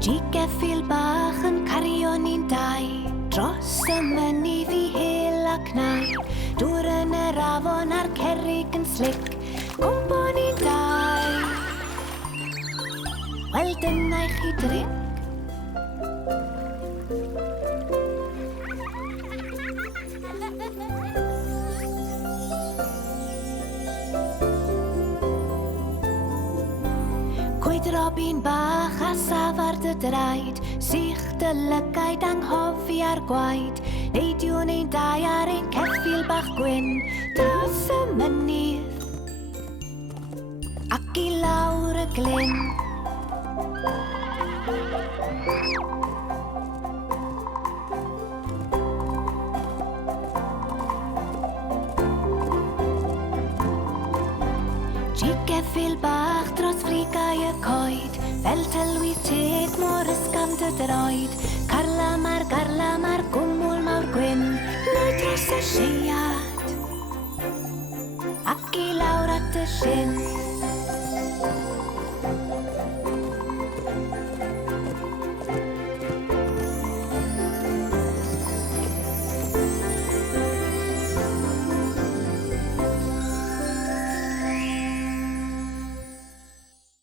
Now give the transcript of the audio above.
Geffil bach yn cario ni'n dau Dros y mynydd I hel a cnau Dŵr yn yr afon a'r cerrig yn slic Gwmpo ni'n dau Wel dyna I chi dric Robin bach a safar dy draed Sych dy lygaid anghofi ar gwaed Neidiwn ein dau ar ein ceffil bach gwyn Dros y mynydd Ac I lawr y glyn Geffil bach dros frigau y coed Fel tylwyth teg mor ysgam dy droed Carlamar gwmwl mawr gwyn Neu dros y siad Ac I lawr at y llyn